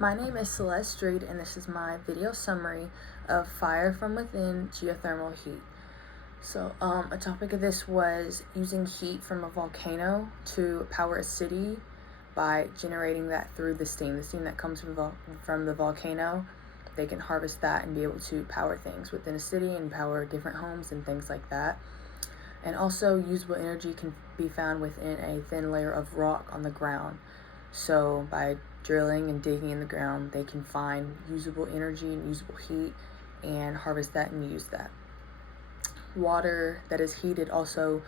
My name is Celeste Street, and this is my video summary of Fire from Within Geothermal Heat. So, a topic of this was using heat from a volcano to power a city by generating that through the steam that comes from the volcano. They can harvest that and be able to power things within a city and power different homes and things like that. And also, usable energy can be found within a thin layer of rock on the ground. So by drilling and digging in the ground, they can find usable energy and usable heat and harvest that and use that. Water that is heated also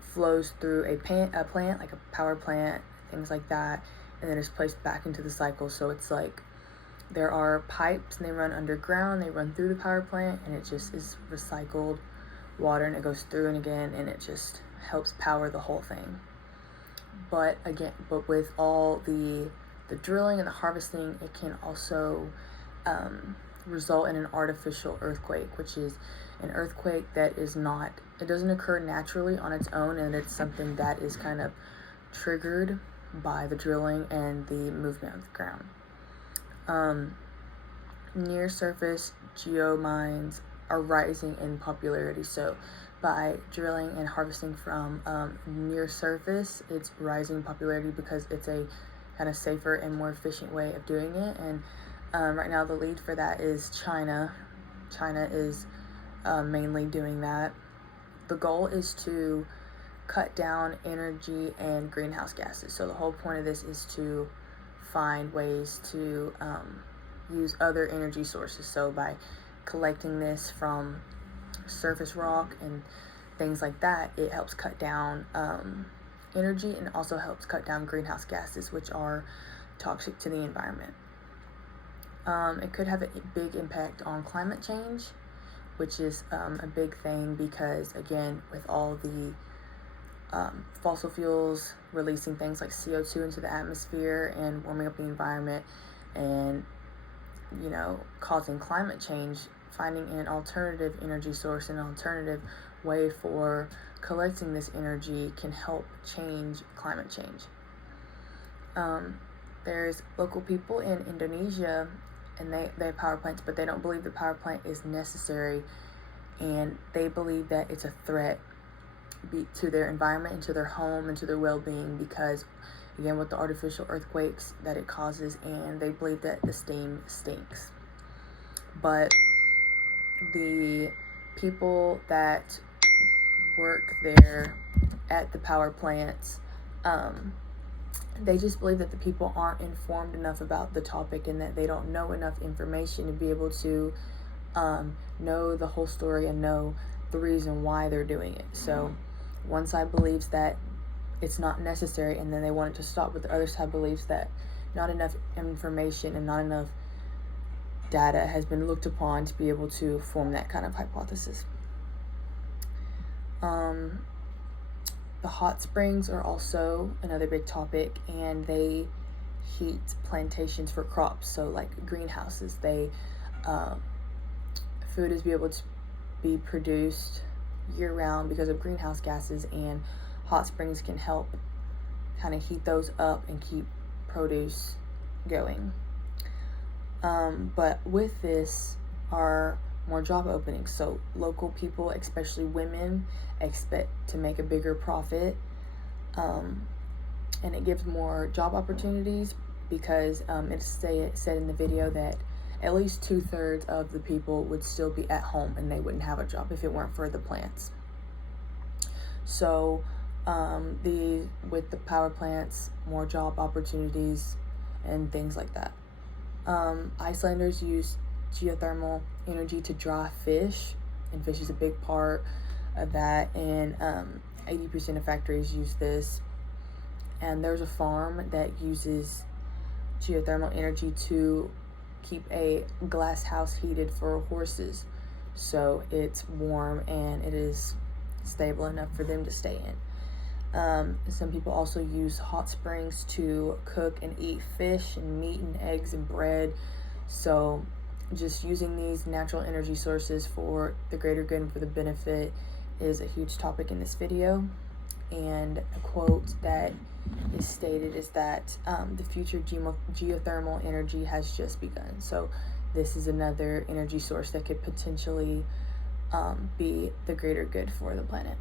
flows through a plant like a power plant, things like that, and then is placed back into the cycle. So it's like there are pipes and they run underground, they run through the power plant, and it just is recycled water, and it goes through and again, and it just helps power the whole thing. But with all the drilling and the harvesting, it can also result in an artificial earthquake, which is an earthquake that it doesn't occur naturally on its own, and it's something that is kind of triggered by the drilling and the movement of the ground. Near surface geomines are rising in popularity. So by drilling and harvesting from near surface, it's rising in popularity because it's a kind of safer and more efficient way of doing it. And right now the lead for that is China. China is mainly doing that. The goal is to cut down energy and greenhouse gases. So the whole point of this is to find ways to use other energy sources. So by collecting this from surface rock and things like that, it helps cut down energy, and also helps cut down greenhouse gases, which are toxic to the environment. It could have a big impact on climate change, which is a big thing because, again, with all the fossil fuels releasing things like CO2 into the atmosphere and warming up the environment and causing climate change, finding an alternative energy source, an alternative way for collecting this energy can help change climate change. There's local people in Indonesia, and they have power plants, but they don't believe the power plant is necessary, and they believe that it's a threat to their environment and to their home and to their well-being because, again, with the artificial earthquakes that it causes, and they believe that the steam stinks. But the people that work there at the power plants, they just believe that the people aren't informed enough about the topic, and that they don't know enough information to be able to know the whole story and know the reason why they're doing it. So one side believes that it's not necessary, and then they want it to stop, but the other side believes that not enough information and not enough data has been looked upon to be able to form that kind of hypothesis. The hot springs are also another big topic, and they heat plantations for crops. So like greenhouses, food is able to be produced year round because of greenhouse gases, and hot springs can help kind of heat those up and keep produce going. But with this are more job openings. So local people, especially women, expect to make a bigger profit, and it gives more job opportunities because it's said in the video that at least 2/3 of the people would still be at home and they wouldn't have a job if it weren't for the plants. So with the power plants, more job opportunities and things like that. Icelanders use geothermal energy to dry fish, and fish is a big part of that, and 80% of factories use this. And there's a farm that uses geothermal energy to keep a glass house heated for horses, so it's warm and it is stable enough for them to stay in. Some people also use hot springs to cook and eat fish and meat and eggs and bread. So just using these natural energy sources for the greater good and for the benefit is a huge topic in this video. And a quote that is stated is that the future geothermal energy has just begun. So this is another energy source that could potentially be the greater good for the planet.